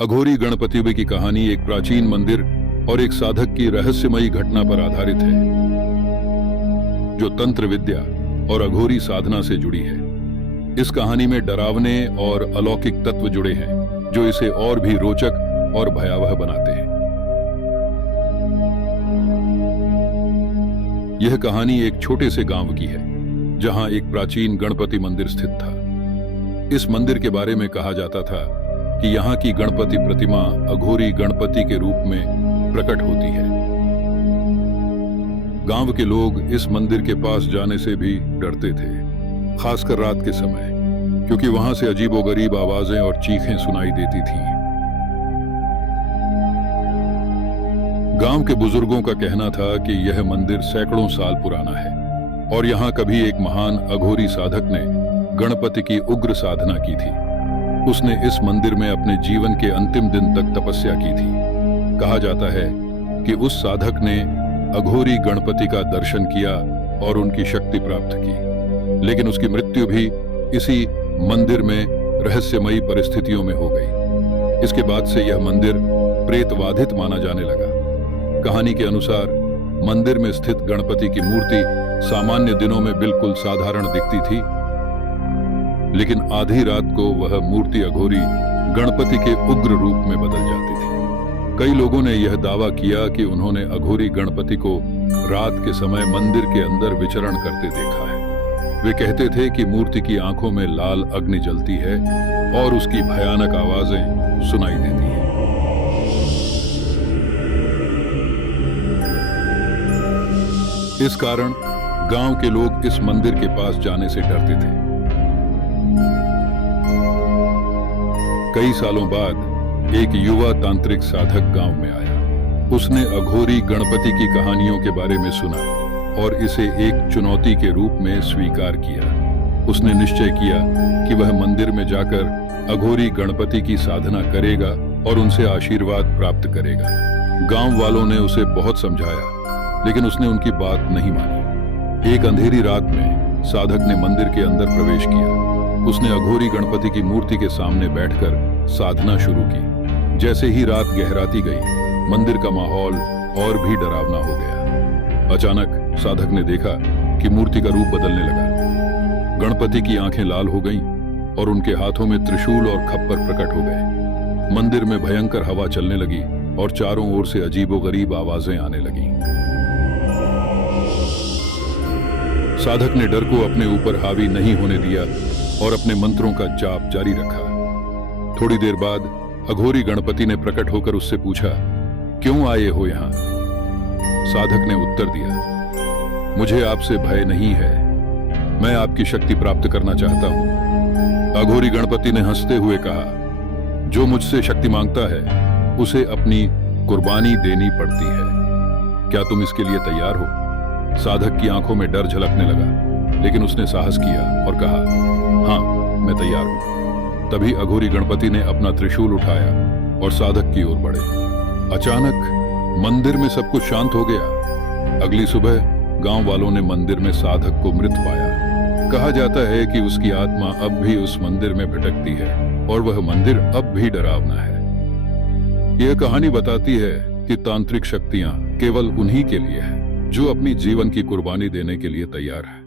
अघोरी गणपति की कहानी एक प्राचीन मंदिर और एक साधक की रहस्यमयी घटना पर आधारित है, जो तंत्र विद्या और अघोरी साधना से जुड़ी है। इस कहानी में डरावने और अलौकिक तत्व जुड़े हैं, जो इसे और भी रोचक और भयावह बनाते हैं। यह कहानी एक छोटे से गांव की है, जहां एक प्राचीन गणपति मंदिर स्थित था। इस मंदिर के बारे में कहा जाता था कि यहाँ की गणपति प्रतिमा अघोरी गणपति के रूप में प्रकट होती है। गांव के लोग इस मंदिर के पास जाने से भी डरते थे, खासकर रात के समय, क्योंकि वहां से अजीबोगरीब आवाजें और चीखें सुनाई देती थीं। गांव के बुजुर्गों का कहना था कि यह मंदिर सैकड़ों साल पुराना है और यहाँ कभी एक महान अघोरी साधक ने गणपति की उग्र साधना की थी। उसने इस मंदिर में अपने जीवन के अंतिम दिन तक तपस्या की थी। कहा जाता है कि उस साधक ने अघोरी गणपति का दर्शन किया और उनकी शक्ति प्राप्त की, लेकिन उसकी मृत्यु भी इसी मंदिर में रहस्यमयी परिस्थितियों में हो गई। इसके बाद से यह मंदिर प्रेतवाधित माना जाने लगा। कहानी के अनुसार मंदिर में स्थित गणपति की मूर्ति सामान्य दिनों में बिल्कुल साधारण दिखती थी, लेकिन आधी रात को वह मूर्ति अघोरी गणपति के उग्र रूप में बदल जाती थी। कई लोगों ने यह दावा किया कि उन्होंने अघोरी गणपति को रात के समय मंदिर के अंदर विचरण करते देखा है। वे कहते थे कि मूर्ति की आंखों में लाल अग्नि जलती है और उसकी भयानक आवाजें सुनाई देती हैं। इस कारण गांव के लोग इस मंदिर के पास जाने से डरते थे। कई सालों बाद एक युवा तांत्रिक साधक गांव में आया। उसने अघोरी गणपति की कहानियों के बारे में सुना और इसे एक चुनौती के रूप में स्वीकार किया। उसने निश्चय किया कि वह मंदिर में जाकर अघोरी गणपति की साधना करेगा और उनसे आशीर्वाद प्राप्त करेगा। गांव वालों ने उसे बहुत समझाया, लेकिन उसने उनकी बात नहीं मानी। एक अंधेरी रात में साधक ने मंदिर के अंदर प्रवेश किया। उसने अघोरी गणपति की मूर्ति के सामने बैठकर साधना शुरू की। जैसे ही रात गहराती गई, मंदिर का माहौल और भी डरावना हो गया। अचानक साधक ने देखा कि मूर्ति का रूप बदलने लगा। गणपति की आंखें लाल हो गईं और उनके हाथों में त्रिशूल और खप्पर प्रकट हो गए। मंदिर में भयंकर हवा चलने लगी और चारों ओर से अजीबोगरीब आवाजें आने लगीं। साधक ने डर को अपने ऊपर हावी नहीं होने दिया और अपने मंत्रों का जाप जारी रखा। थोड़ी देर बाद अघोरी गणपति ने प्रकट होकर उससे पूछा, क्यों आए हो यहां? साधक ने उत्तर दिया, मुझे आपसे भय नहीं है, मैं आपकी शक्ति प्राप्त करना चाहता हूं। अघोरी गणपति ने हंसते हुए कहा, जो मुझसे शक्ति मांगता है उसे अपनी कुर्बानी देनी पड़ती है। क्या तुम इसके लिए तैयार हो? साधक की आंखों में डर झलकने लगा, लेकिन उसने साहस किया और कहा, हाँ, मैं तैयार हूं। तभी अघोरी गणपति ने अपना त्रिशूल उठाया और साधक की ओर बढ़े। अचानक मंदिर में सब कुछ शांत हो गया। अगली सुबह गांव वालों ने मंदिर में साधक को मृत पाया। कहा जाता है कि उसकी आत्मा अब भी उस मंदिर में भटकती है और वह मंदिर अब भी डरावना है। यह कहानी बताती है कि तांत्रिक शक्तियां केवल उन्हीं के लिए है जो अपनी जीवन की कुर्बानी देने के लिए तैयार है।